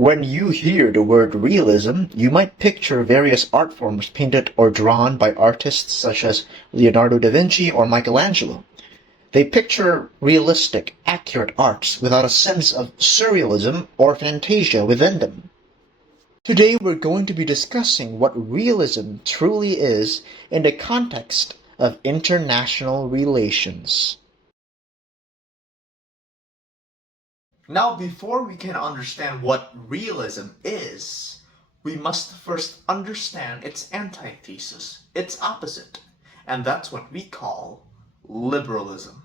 When you hear the word realism, you might picture various art forms painted or drawn by artists such as Leonardo da Vinci or Michelangelo. They picture realistic, accurate arts without a sense of surrealism or fantasia within them. Today we're going to be discussing what realism truly is in the context of international relations. Now, before we can understand what realism is, we must first understand its antithesis, its opposite, and that's what we call liberalism.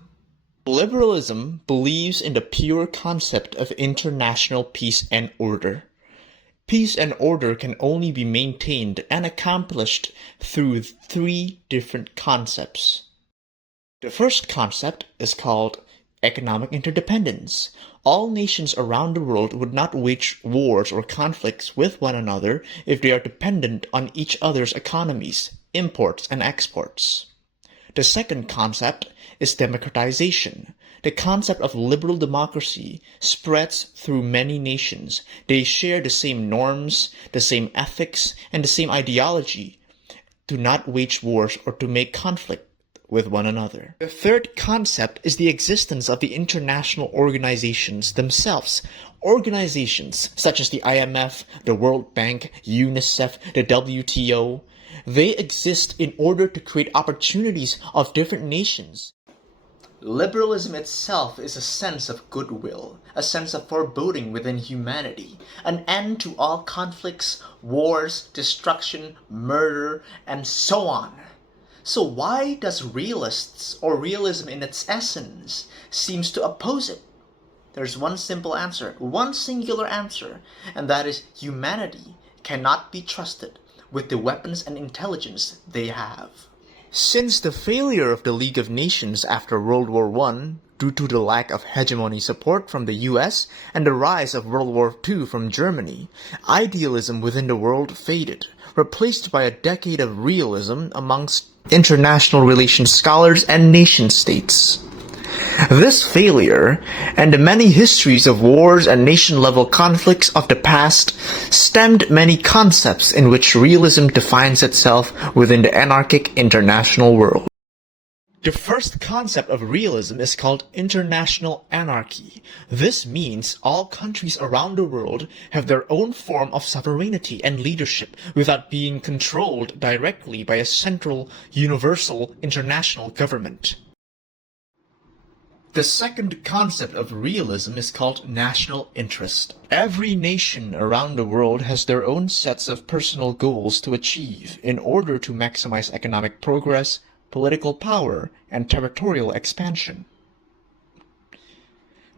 Liberalism believes in the pure concept of international peace and order. Peace and order can only be maintained and accomplished through three different concepts. The first concept is called economic interdependence. All nations around the world would not wage wars or conflicts with one another if they are dependent on each other's economies, imports, and exports. The second concept is democratization. The concept of liberal democracy spreads through many nations. They share the same norms, the same ethics, and the same ideology to not wage wars or to make conflict with one another. The third concept is the existence of the international organizations themselves. Organizations such as the IMF, the World Bank, UNICEF, the WTO, they exist in order to create opportunities of different nations. Liberalism itself is a sense of goodwill, a sense of foreboding within humanity, an end to all conflicts, wars, destruction, murder, and so on. So why does realists, or realism in its essence, seems to oppose it? There's one simple answer, one singular answer, and that is humanity cannot be trusted with the weapons and intelligence they have. Since the failure of the League of Nations after World War I, due to the lack of hegemony support from the US and the rise of World War II from Germany, idealism within the world faded, replaced by a decade of realism amongst international relations scholars and nation-states. This failure, and the many histories of wars and nation-level conflicts of the past, stemmed many concepts in which realism defines itself within the anarchic international world. The first concept of realism is called international anarchy. This means all countries around the world have their own form of sovereignty and leadership without being controlled directly by a central, universal, international government. The second concept of realism is called national interest. Every nation around the world has their own sets of personal goals to achieve in order to maximize economic progress, political power, and territorial expansion.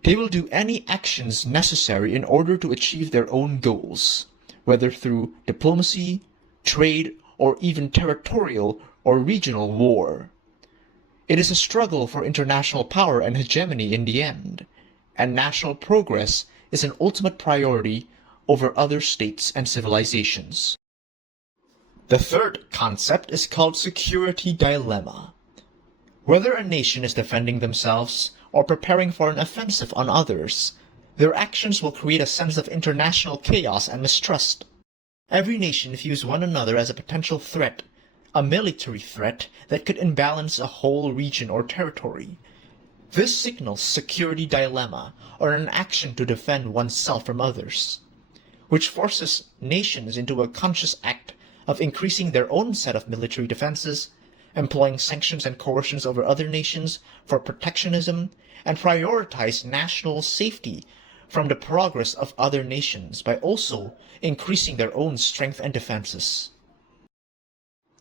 They will do any actions necessary in order to achieve their own goals, whether through diplomacy, trade, or even territorial or regional war. It is a struggle for international power and hegemony in the end, and national progress is an ultimate priority over other states and civilizations. The third concept is called security dilemma. Whether a nation is defending themselves or preparing for an offensive on others, their actions will create a sense of international chaos and mistrust. Every nation views one another as a potential threat, a military threat that could imbalance a whole region or territory. This signals security dilemma, or an action to defend oneself from others, which forces nations into a conscious act of increasing their own set of military defenses, employing sanctions and coercions over other nations for protectionism, and prioritize national safety from the progress of other nations by also increasing their own strength and defenses.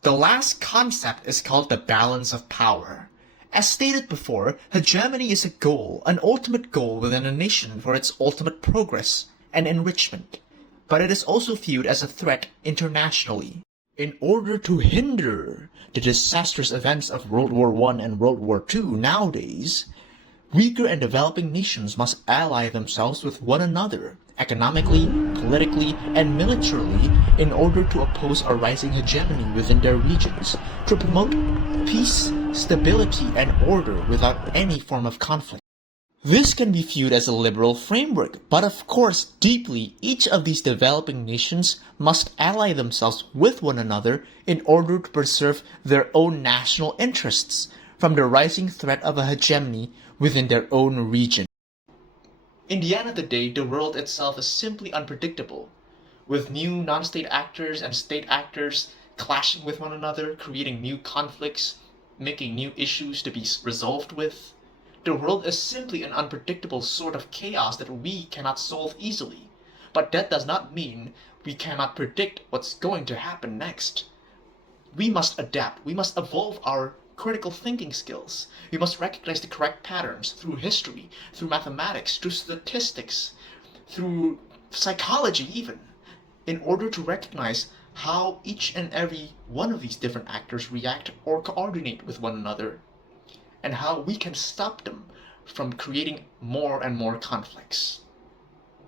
The last concept is called the balance of power. As stated before, hegemony is a goal, an ultimate goal within a nation for its ultimate progress and enrichment, but it is also viewed as a threat internationally. In order to hinder the disastrous events of World War I and World War II nowadays, weaker and developing nations must ally themselves with one another, economically, politically, and militarily, in order to oppose a rising hegemony within their regions, to promote peace, stability, and order without any form of conflict. This can be viewed as a liberal framework, but of course, deeply, each of these developing nations must ally themselves with one another in order to preserve their own national interests from the rising threat of a hegemony within their own region. In the end of the day, the world itself is simply unpredictable, with new non-state actors and state actors clashing with one another, creating new conflicts, making new issues to be resolved with. The world is simply an unpredictable sort of chaos that we cannot solve easily. But that does not mean we cannot predict what's going to happen next. We must adapt. We must evolve our critical thinking skills. We must recognize the correct patterns through history, through mathematics, through statistics, through psychology even, in order to recognize how each and every one of these different actors react or coordinate with one another, and how we can stop them from creating more and more conflicts.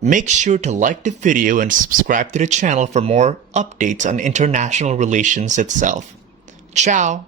Make sure to like the video and subscribe to the channel for more updates on international relations itself. Ciao!